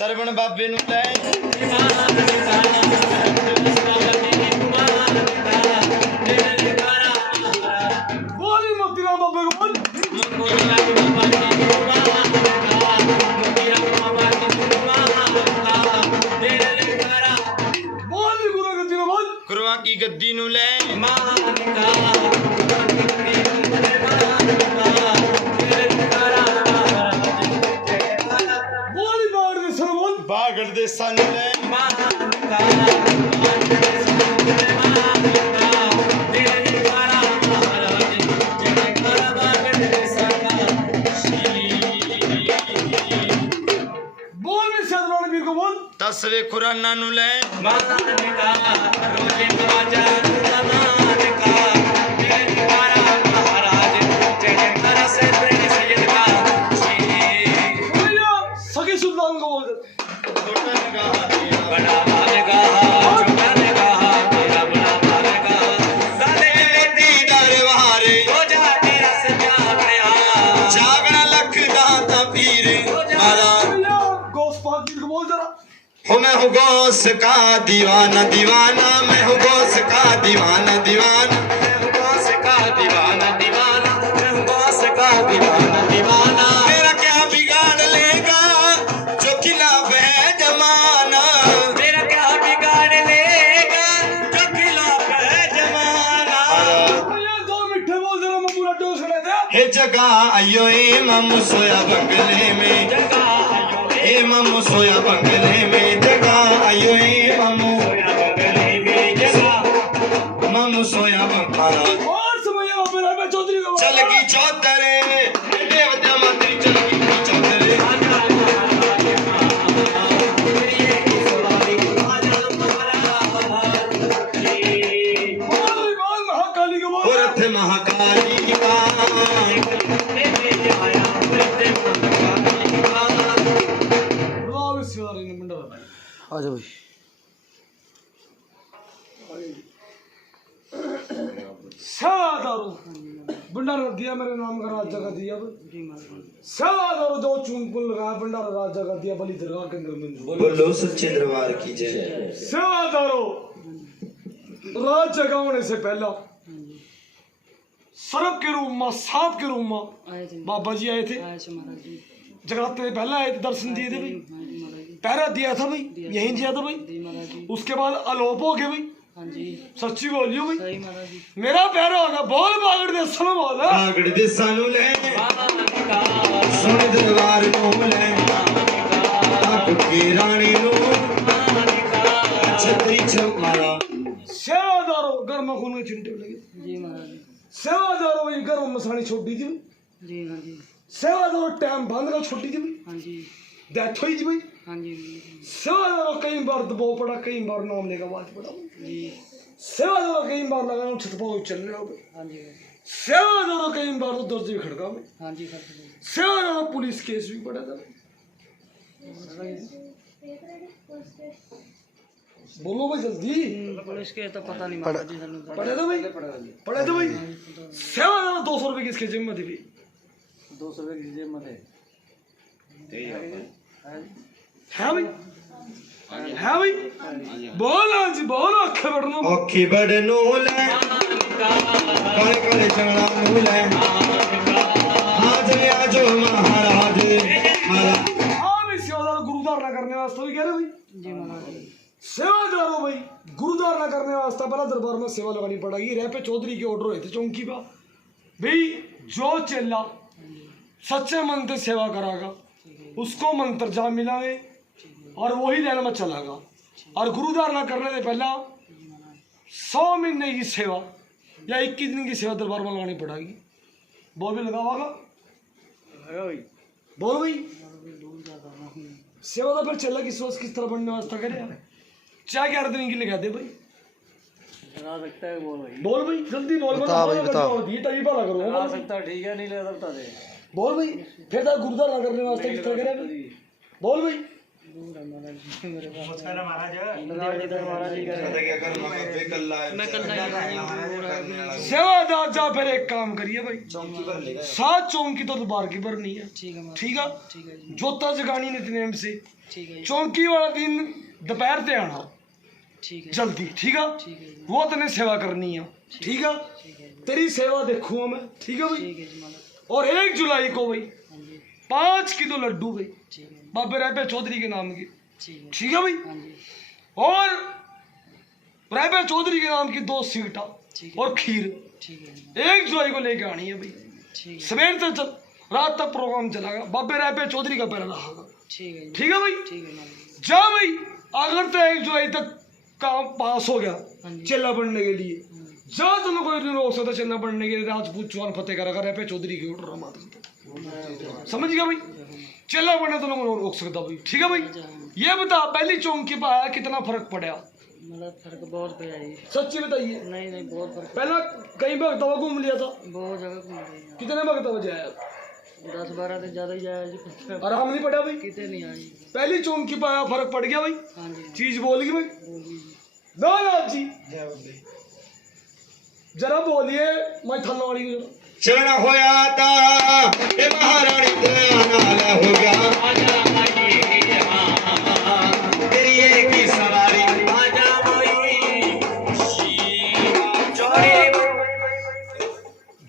सरवण बाबे नू ले बोली मोतीराम बाबे को बोल बोली गुरु गद्दी को बोल गुरुआ की गद्दी नू ले बोली बाड़ दे सर बोल बागड़ दे सन ले बोली सदवान वीर को बोल तसवे खुराना नू ले भैया सगे सुल्तान को बोल जागना लख दाता पीर मारा भैया गौस पाक वीर को बोल जरा हो मैं हूँ गौस का दीवाना दीवाना मैं हूँ गौस का दीवाना दीवाना मैं हूँ गौस का दीवाना दीवाना मैं हूँ गौस का दीवाना दीवाना मेरा क्या बिगाड़ लेगा जो खिलाफ है जमाना मेरा क्या बिगाड़ लेगा जो खिलाफ है जमाना भैया दो मिठे बोल जरा ममूला डोस खड़े थे हे जगह आयो ए मम सोया बंगले में ए मम सोया बंगले में जगह आयो ए मम सोया बंगला और समय बाबे राय चौधरी को चल की चौधरे देवता मंत्री चल की चौधरे बोल बोल महाकाली को बोल पुरथ महाकाली का राव सिवारी ने मंडल आ जाओ भाई सादारो भंडारा दिया मेरे नाम का राज जगह दिया सादारो दो चूनपुल लगा भंडारा राज जगह दिया बलि दरगाह के अंदर मंजूर बोलो सच्चे दरबार की जय सादारो राज जगह होने से पहला सरब के रूप में सांप के रूप में बाबा जी आए थे जगराते से पहले आए थे दर्शन दिए थे भाई पहरा दिया था भाई यहीं दिया था भाई उसके बाद अलोप हो गए भाई सच्ची बोलियो भाई मेरा प्यारा होगा बोल बागड़ दे सुनो बोल बागड़ दे सानू ले सुन दरबार नो ले तक की रानी नो छतरी छमारा सेवादारो घर में खून में चिंटे लगे सेवादारो भाई घर में मसानी छोड़ी थी सेवादारो टाइम बंद कर छोड़ी थी भाई डेथ हुई थी भाई सेवादारो कई बार दबाव पड़ा कई बार नाम लेकर आवाज पड़ा सेवादारो कई बार लगा छत पर चल रहे हो सेवादारो कई बार तो दर्ज भी खड़का में सेवादारो पुलिस केस भी पड़ा था बोलो भाई जल्दी पुलिस के तो पता नहीं पढ़े तो भाई सेवादारो 200 रुपए किसके जिम्मे में थी भाई 200 रुपए की जेब में थे है भाई बोलो जी बोलो अखी बड़नू ले काले काले चंगड़ा नू ले आज आजो महाराज हाँ भाई सेवादार गुरुद्वार ना करने वास्ते भी कह रहे भाई सेवादारों भाई गुरुद्वार ना करने वास्ते पहला दरबार में सेवा लगानी पड़ेगी रह पे चौधरी के ऑर्डर हुए थे चौंकी का भाई जो चेला सच्चे मन से सेवा करागा उसको मंत्र जा मिलावे और वही लाइन में चलागा और गुरुद्वार ना करने से पहला 100 महीने की सेवा या 21 दिन की सेवा दरबार में लगानी पड़ेगी बोल भी लगावागा बोल भाई सेवा तो फिर चला की सोच किस तरह बनने वास्ता करे क्या 11 दिन की लगा दे भाई बोल भाई जल्दी बोल बता भाई बता लगा सकता ठीक है नहीं ले सकता दे बोल भाई फिर गुरुद्वार ना करने वास्ते किस तरह करे बोल भाई दूर है महाराज जी मेरे पास मुझका ना महाराज महाराज जी पता क्या कर मैं कल्ला मैं कल सेवादार जा फिर एक काम करिए भाई, चौकी पर लेगा 7 चौंकी तो दोबार की भरनी है। ठीक है महाराज ठीक है, ठीक है जी जोता जगानी नितनेम से। ठीक है चौंकी वाला दिन दोपहर से आना ठीक है जल्दी। ठीक है, ठीक है जी वो तने सेवा करनी है। ठीक है, ठीक है जी तेरी सेवा देखूंगा मैं। ठीक है भाई, ठीक है जी महाराज और 1 जुलाई को भाई हाँ जी 5 किलो लड्डू भाई ठीक है बाबे रायपे चौधरी के नाम के। ठीक है ठीक है भाई, हाँ जी और रायपे चौधरी के नाम की 2 सीटा ठीक है और खीर ठीक है 1 जुलाई को लेके आनी है भाई। ठीक है सवेर से चल रात तक प्रोग्राम चलेगा, बाबे रायपे चौधरी का पहला रहेगा। ठीक है जी ठीक है भाई, ठीक है महाराज जा भाई, अगर तो 1 जुलाई तक काम पास हो गया हाँ जी चेला बनने के लिए, हाँ, जा तुम्हें कोई नहीं रोक सकता चेला बनने के लिए। राजपूत चौहान फतेह करा रायपे चौधरी की ऑर्डर मात समझ गया भाई, चेला बनने तो लोग रोक सकता भाई। ठीक है भाई, ये बता पहली चौंकी पर आया कितना फर्क पड़ा? मतलब फर्क बहुत पड़ा जी सच्ची बताइए। नहीं नहीं बहुत फर्क पहला कहीं भगतवा घूम लिया था, बहुत जगह घूम रही है कितने भगतवा जाया? 10-12 से ज़्यादा ही जाया जी आराम नहीं पड़ा भाई। कितने नहीं आई पहली चौंकी पर आया फर्क पड़ गया भाई, हाँ जी चीज बोल गई भाई। बोलिए जी लालाजी जरा बोलिए, मैं थल्ला वाली को जरा। चरण होया ता ए महारानी दयाना हो गया तेरी एक ही सवारी आजा माई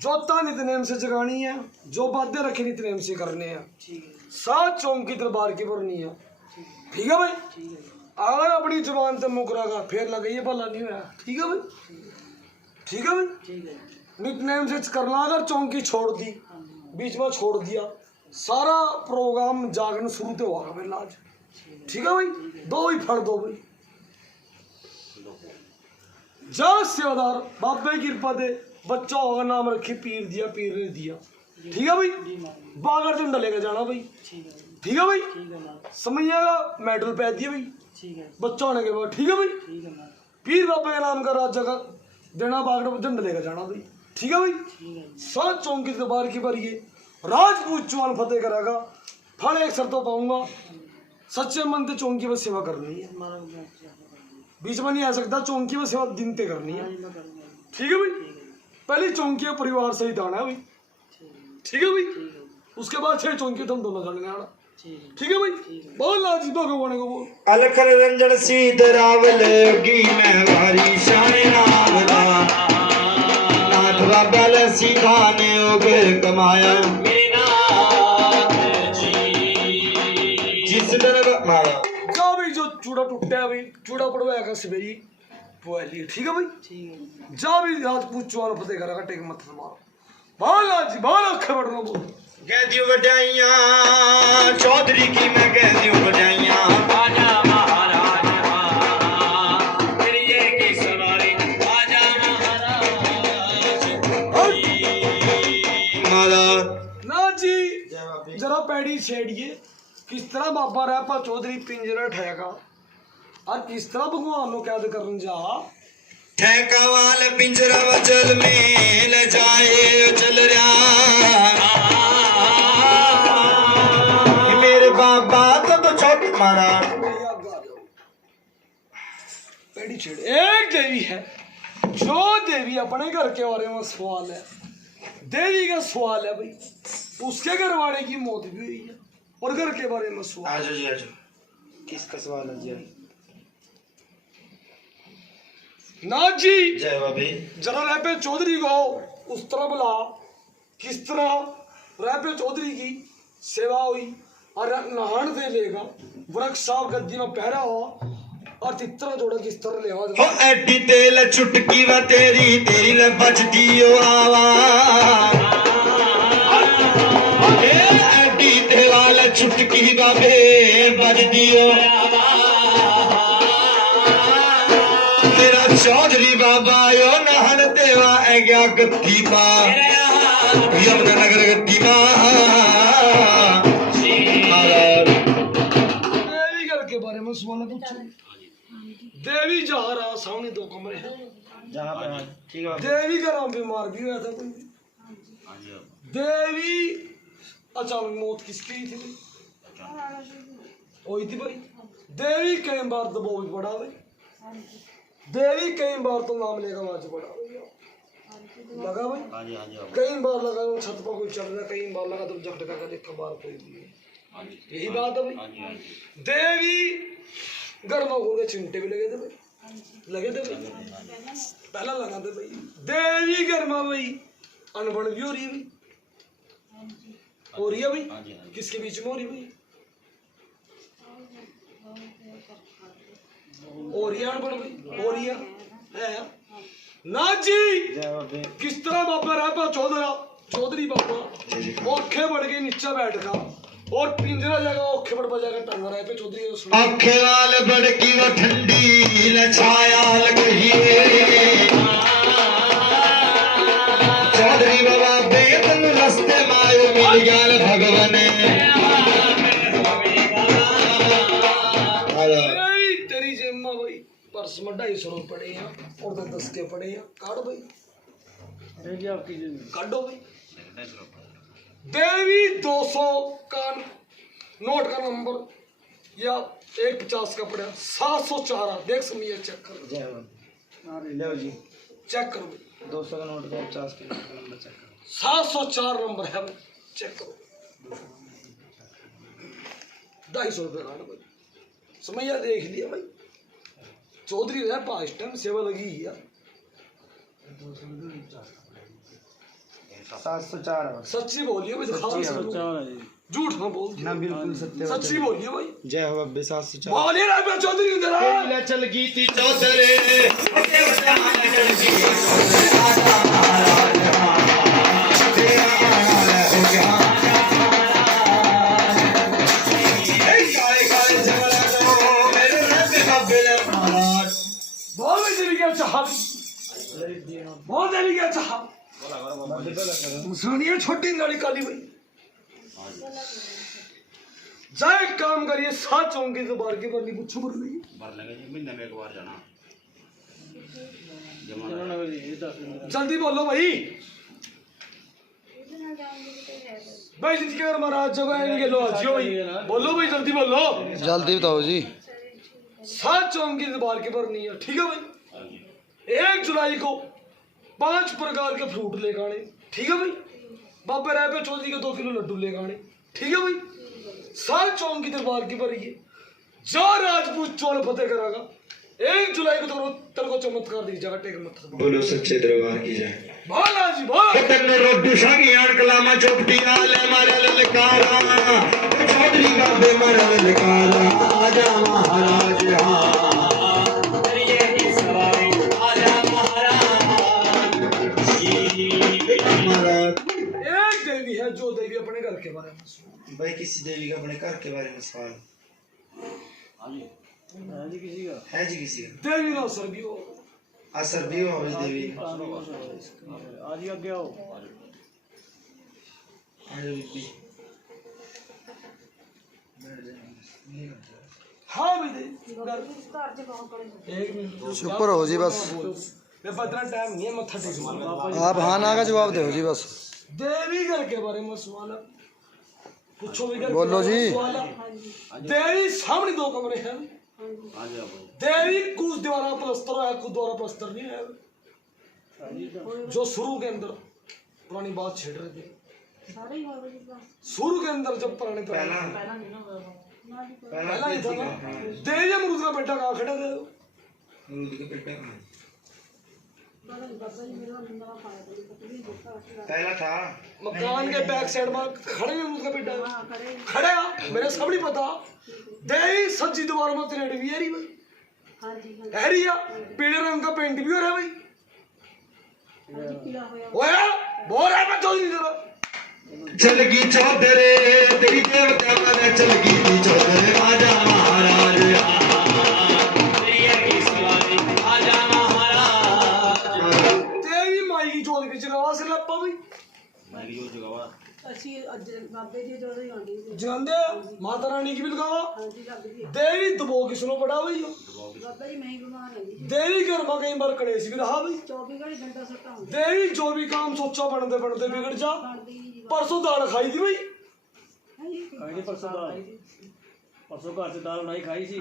जोता नितनेम से जगानी है, जो बातें रखे नितनेम से करने हैं। ठीक है 7 चौंकी दरबार की भरनी है। ठीक है भाई, ठीक है अगर अपनी जुबान से मुकरागा फिर लगाइए भला नहीं होया। ठीक है भाई, ठीक है भाई, ठीक है नितनेम से करना। अगर चौंकी छोड़ दी, बीच में छोड़ दिया, सारा प्रोग्राम जागरण शुरू तो होगा फिर आज। ठीक है भाई, 2 ही फड़ दो भाई। जा सेवादार बाबे की कृपा दे, बच्चा होगा नाम रखी पीर दिया, पीर ने दिया। ठीक है भाई, जी महाराज बागर झंडा लेके जाना भाई। ठीक है ठीक है भाई, ठीक है महाराज समझिएगा, मेडल पै दिया भाई ठीक है बच्चा होने के बाद। ठीक है भाई, ठीक है महाराज पीर बाबे के नाम का राज जगह देना, बागर झंडा लेकर जाना भाई। ठीक है भाई, ठीक है 7 चौंकी दरबार की भरिए, राजपूत चौहान फतेह करेगा। फल एक सर तो पाऊंगा, सच्चे मन से चौंकी में सेवा करनी है, महाराज बीच में नहीं आ सकता। चौंकी में सेवा दिन ते करनी है। मैं करूँगा ठीक है भाई, पहली चौंकी है परिवार सहित आना है भाई। ठीक है भाई, ठीक है उसके बाद 6 चौंकी तुम दोनों जाने आना। ठीक है ठीक है भाई, बोल लाजी भगवान को बोल। अलखर रंजन सीध रावल योगी मैं वारी शान नाम दा नाथ बाबा ले सीधा ने ओगे कमाया जिस दिन मारा जा भाई, जो चूड़ा टूटा है भाई, चूड़ा पड़वाया का सवेरी पोली। ठीक है भाई, ठीक है जा भी राजपूत चौहान फतेह करेगा, टेक मत मारो। बोल लाजी बोल, अखे बढ़ना बोल। कह दियो बधाइयां चौधरी की मैं कह दियो बधाइयां आजा महाराज तेरी एक ही सवारी आजा महाराज ना जी, जरा पैड़ी छेड़िए, किस तरह बाबा रायपा चौधरी पिंजरा ठहका और किस तरह भगवान को कैद करने जा। ठेका वाल पिंजरा वजल में ले जाए चल रहा मेरे बाबा तो छोट मारा पैड़ी छेड़। एक देवी है, जो देवी अपने घर के बारे में सवाल है, देवी का सवाल है भाई, उसके घर वाले की मौत भी हुई है और घर के बारे में सवाल। आजो जी आजो किसका सवाल है जी ना जी, जय बाबी जरा रायपे चौधरी को उस तरह बुला, किस तरह रायपे चौधरी की सेवा हुई और नहान से लेगा वृक्ष साहब गद्दी में पहरा हो और चित्रा जोड़ा किस तरह ले हो एडी तेल चुटकी व तेरी तेरी ले बजदी ओ आवाज एडी तेल चुटकी बाबे बजदी ओ मेरा चौधरी बाबा यो नहन देवा ए गया गद्दी पा यमुना नगर गद्दी पा देवी घर के बारे में सवाल पूछो। देवी जहाँ रहा सामने 2 कमरे हैं, जहाँ पे ठीक है देवी का नाम बीमार भी हुआ था कोई। देवी अचानक मौत किसकी थी? होई थी भाई। देवी कई बार दबो भी पड़ा भाई, देवी कई बार तो नाम लेगा आवाज पड़ा लगा भाई, हाँ जी हाँ जी कई बार लगा वो छत पर कोई चल रहा, कई बार लगा तो झटका का देखा बार कोई भी, यही बात है भाई। देवी गर्मा घोड़े चिमटे भी लगे थे भाई, लगे थे भाई, पहला लगा थे भाई। देवी गर्मा भाई अनबन भी हो रही है भाई, हो रही है भाई, किसके बीच में हो रही भाई, हो रही है अनबन भाई, हो रही है ना जी। जय बाबे। किस तरह बाबा रह पा चौधरी बाबा औखे बढ़ के नीचे बैठ गया और पिंजरा जाएगा औखे बढ़ जाएगा टंग रहा है पे चौधरी को सुना आखे वाल बड़की वो ठंडी लछाया लगहिए चौधरी बाबा बेतन रस्ते मायो मिल गया भगवान तेरी जेम्मा भाई पर्स में 250 पड़े हैं और 10 के पड़े हैं, काट भाई काटो भाई। देवी 200 का नोट का नंबर या 150 का पड़ा 704 देख समझिए, चेक करो। जय बाबे। लो जी चेक करो भाई, 200 का नोट का 50 का नंबर चेक करो। 704 नंबर है भाई, चेक करो। 250 रुपये काट भाई, समझिए देख लिया भाई। चौधरी रहे 5 टाइम सेवा लगी है यार। 704 है। सच्ची बोलिए भाई, दिखाओ झूठ ना बोल ना बिल्कुल सत्य सच्ची बोलिए भाई, जय हो बाबे। 704 बोलिए ना भाई चौधरी इधर आ। चल गई थी चौधरी बहुत देवी क्या चाह, बहुत देवी क्या चाह, सुनिए छोटी गाड़ी काली भाई। जाए काम करिए 7 चौंकी से बार की बरनी पूछो भर ली जल्दी बोलो भाई, भाई जिसके घर महाराज जगह इनके लो जियो भाई, बोलो भाई जल्दी बोलो, जल्दी बताओ जी। 7 चौंकी से बार की भरनी है, ठीक है भाई। 1 जुलाई को 5 प्रकार के फ्रूट लेकर आने, ठीक है भाई। बाबा राय पे चौधरी के 2 किलो लड्डू लेकर आने, ठीक है भाई। 7 चौंकी दरबार की भरी है, जो राजपूत चोल फतेह करागा 1 जुलाई को तेरे को चमत्कार दी जाएगा, टेक मत बोलो सच्चे दरबार की जय। बोला जी बोल। कतन रोडू शागी आन कलामा चोपटी आले मारे ललकारा चौधरी का बे मारे ललकारा आजा महाराज हां ये ही सवारी आजा महाराज महाराज। एक देवी है जो देवी अपने घर के बारे में भाई किसी देवी का अपने घर के बारे में सवाल है जी किसी का देवी ना सर भी हो असर भी हो देवी आज आगे आओ। बीबी हाँ भाई देवी एक मिनट चुप रहो जी बस, मैं बदला टाइम नहीं है, मत्था टेक आप हाँ ना का जवाब दो जी बस। देवी घर के बारे में सवाल है, पूछो भी घर के बोलो बारे में जी। सवाल है। देवी सामने 2 कमरे हैं, देवी कुछ दीवारा प्लस्तर है, कुछ द्वारा प्लस्तर नहीं है, जो शुरू के अंदर पुरानी बात छेड़ रहे थे, शुरू के अंदर जब पुराने पहला ही था ना, देवी अमरूद का बेटा कहाँ खड़े थे, अमरूद का बेटा कहाँ है? पहला था मकान के बैक साइड में खड़े हैं अमरूद का बेटा, खड़े हैं मेरे सब नहीं पता। देवी सज्जी दोबारा में त्रेड भी है रही भाई, है रही है, पीले रंग का पेंट भी हो रहा है भाई, ओए बोल रहा है मैं चौधरी जरा चलगी चौधरी तेरी देवता माने चलगी थी चौधरी आजा महाराज आजा महाराज। तेरी माई की जोत की जगह से लपा भाई जानते माता रानी की भी लगावा। देवी दबो किसनो पड़ा भाई, देवी घर में कई बार कड़ेस भी रहा भाई। देवी जो भी काम सोचा बनते बनते बिगड़ जा, परसों दाल खाई थी भाई, परसों घर से दाल बनाई खाई सी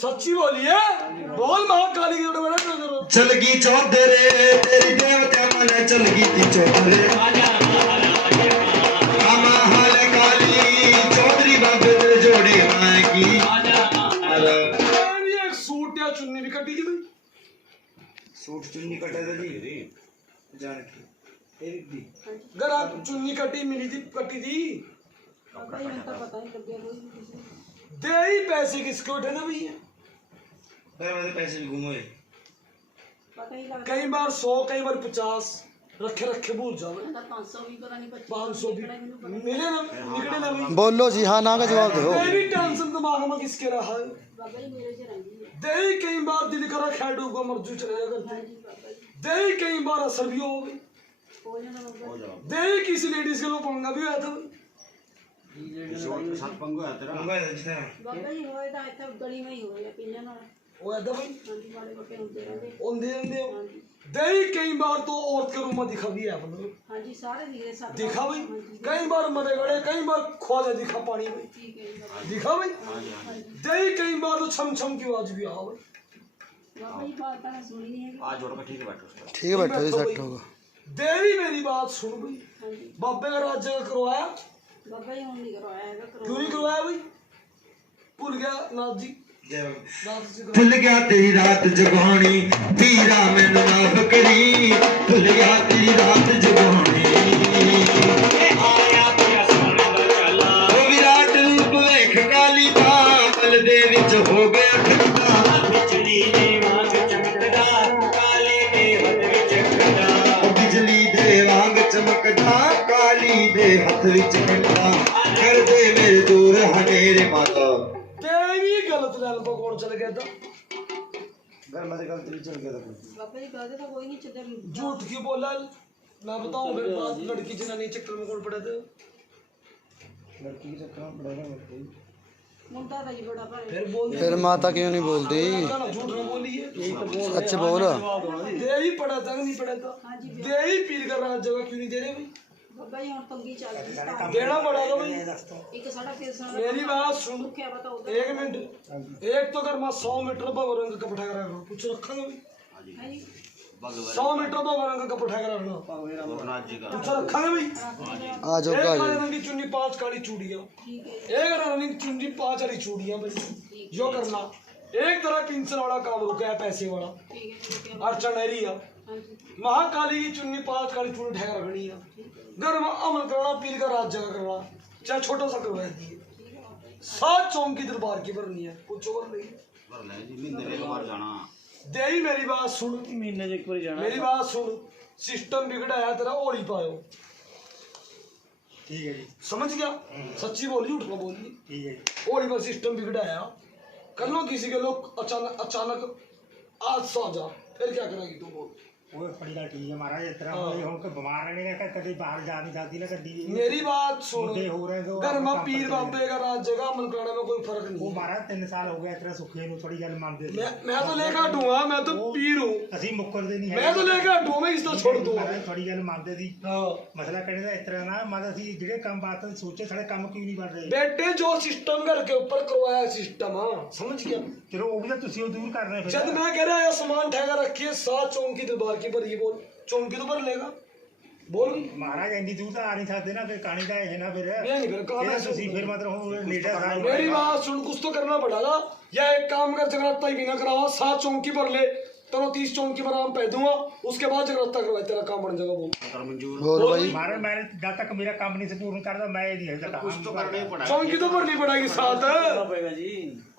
सच्ची बोलिए बोल महाकाली की जोड़े बना जरूर चलगी चौधरे तेरी देवता मन चलगी थी चौधरे महाल काली चौधरी बाबे दे जोड़े मांगी एक सूट या चुन्नी भी कटी थी भाई सूट चुन्नी कटा था जी जान की एक दी अगर आप चुन्नी कटी मिली थी कटी थी दे ही पैसे किसको उठे ना भैया घर वाले पैसे भी घूमोए कई बार 100 कई बार 50 रखे रखे भूल जाओ 500 भी मिले ना निकले ना भाई बोलो जी हाँ ना का जवाब दो तेरी टेंशन दिमाग में किसके रहा है दे ही कई बार दिल करा खैडू को मर्जू चलेगा करते दे ही कई बार असर भी हो गई दे ही किसी लेडीज के लोग पंगा भी आया था पंगा था जितना वो ऐसा भाई ओंदे ओंदे दे ही कई बार तो औरत के रूम में दिखा भी है मतलब दिखा भाई कई बार मरे गड़े कई बार खोजा दिखा पानी में दिखा भाई दे ही कई बार तो छम छम की आवाज भी आ भाई ठीक है बैठो जी सेट होगा देवी मेरी बात सुन भाई बाबे का राज जगह करवाया क्यों नहीं करवाया भाई भूल गया नाथ जी भुल गया तेरी रात जगानी पीरा मैनू माफ करी भुल गया तेरी रात जगानी ओ विराट रूप वेख काली बाल दे विच हो गया ठंडा बिजली दे वांग चमकदा काली दे हथ विच खड़ा बिजली दे वांग चमकदा काली दे हथ विच खड़ा कर दे मेरे दूर हनेरे माता देवी गलत लाल पर कौन चल गया था घर में गलत भी चल गया था झूठ क्यों बोला मैं बताऊं मेरे पास लड़की जनानी चक्कर में कौन पड़े थे लड़की के चक्कर में पड़ेगा मेरे फिर बोल फिर माता क्यों नहीं बोलती झूठ ना बोलिए सच बोल दे ही पड़ा था नहीं पड़ा था दे ही पीर कर रहा जगह क्यों नहीं दे रहे भाई देना पड़ेगा भाई मेरी बात सुन एक मिनट एक तो अगर मैं 100 मीटर रंग का पठा करा कुछ रखा भाई 100 मीटर रंग का पठा करा कुछ रखा भाई आ जाओ एक का काले रंग की चुन्नी 5 काली चूड़ियां एक रंग की चुन्नी 5 हरी चूड़ियां भाई जो करना एक तरह पिंसल वाला काम रुका है पैसे वाला अर्चन एरिया महाकाली की चुन्नी 5 काली चूड़ी ठहरा रखनी है घर में अमल करना पीर का राज जगह करना चाहे छोटा सा करवा दिए 7 चौंक की दरबार की भरनी है कुछ और नहीं दे ही मेरी बात सुन महीने एक बार जाना मेरी बात सुन सिस्टम बिगड़ाया तेरा ओली पायो ठीक है जी समझ गया सच्ची बोली झूठ ना बोली ठीक है ओली पर सिस्टम बिगड़ाया कर लो किसी के लोग अचानक आज सो जा फिर क्या करेगी तू बोल वो बड़ी गल ठीक है महाराज इस तरह होए हो के बीमार रहने का कभी बाहर जा नहीं सकती ना कभी मेरी बात सुन बुढ़े हो रहे तो घर में पीर बाबे का राज जगह मन कराने में कोई फर्क वो नहीं है। महाराज 3 साल हो गया इस तरह सुखे नु थोड़ी गल मानते थे मैं तो लेकर हटूंगा मैं तो पीर हूँ ਅਸੀਂ ਮੁੱਕਰਦੇ ਨਹੀਂ मैं तो लेकर हटूंगा मैं इसको छोड़ दूंगा महाराज थोड़ी गल ਮੰਨਦੇ ਸੀ हाँ। ਮਸਲਾ ਕਹਿੰਦੇ ਦਾ ਇਸ ਤਰ੍ਹਾਂ ਨਾ ਮਤਲਬ ਅਸੀਂ ਜਿਹੜੇ ਕੰਮ ਬਾਤ ਸੋਚੇ ਸਾਡੇ ਕੰਮ ਕਿਉਂ ਨਹੀਂ ਬਣ ਰਹੇ बेटे जो सिस्टम घर के ऊपर करवाया सिस्टम हाँ समझ गया ਚਲੋ ਉਹ ਵੀ ਤਾਂ ਤੁਸੀਂ ਉਹ ਦੂਰ कर रहे जब मैं कह रहा है सामान ठेका रखिए 7 चौंक की दरबार की भरी बोल चौंकी तो भर लेगा बोल ਮਹਾਰਾਜ ਇੰਨੀ ਦੂਰ ਤਾਂ ਆ ਨਹੀਂ ਸਕਦੇ ਨਾ ਫਿਰ ਕਾਣੀ ਦਾ ਇਹ ਨਾ ਫਿਰ मैं नहीं फिर कहा मैं ਤੁਸੀਂ ਫਿਰ ਮਤਲਬ ਹੁਣ ਨੇੜੇ मेरी बात सुन कुछ तो करना पड़ेगा या एक काम कर जगराता ही बिना करावा 7 चौंकी भर ले तो 30 चौंकी पर आम पै दूंगा उसके बाद जगराता करवा तेरा काम बन जाएगा बोल बोल भाई महाराज मैं जब तक मेरा काम नहीं से पूर्ण करता मैं नहीं है कुछ तो करना ही पड़ा चौंकी तो भरनी पड़ेगी 7 पड़ेगा जी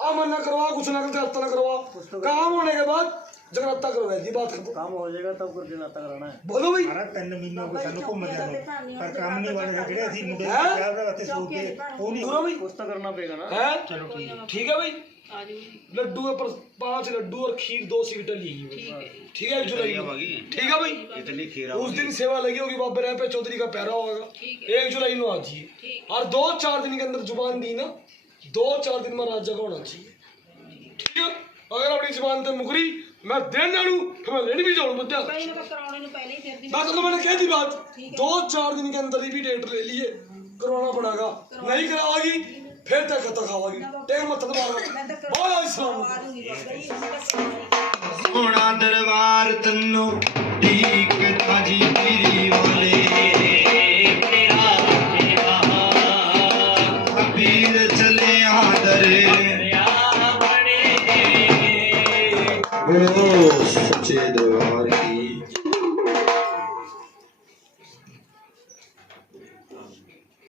अमन ना करवा कुछ ना जगराता ना करवा काम होने के बाद जगराता करवा दी बात खत्म काम हो जाएगा तब कर जगराता कराना है बोलो भाई महाराज 3 महीने हो गए ਸਾਨੂੰ ਘੁੰਮਦੇ ਨੂੰ ਪਰ ਕੰਮ ਨਹੀਂ ਬਣ ਰਿਹਾ ਜਿਹੜੇ ਅਸੀਂ ਮੁੰਡੇ ਹੈਂ? ਪੰਜਾਬ ਦੇ ਵਾਸਤੇ ਸੋਚਦੇ ਉਹ नहीं दूरा भाई कुछ तो करना पड़ेगा ना है चलो ठीक है ठीक है भाई लड्डू है पर 5 लड्डू और खीर 2 सीटर ली ठीक है 1 जुलाई को। ठीक है भाई उस दिन सेवा लगी होगी बाबा रह पे चौधरी का पैरा होगा 1 जुलाई को आ जाइए और 2-4 दिन के अंदर जुबान दी ना 2-4 दिन में राज जगह होना चाहिए ठीक है अगर अपनी जुबान से मुकरी मैं देन जानू तो मैं लेने भी जाऊँ बच्चा मैं तो मैंने कह दी बात 2-4 दिन के अंदर ही भी डेट ले लिए करवाना पड़ेगा नहीं कराओगी फिर तक खावागी टाइम मत मारो बोलो इस्लाम सोना दरबार तन्नो ठीक ताजी पीरी वाले तेरा पीर चले आदरे ओ सच्चे दरबार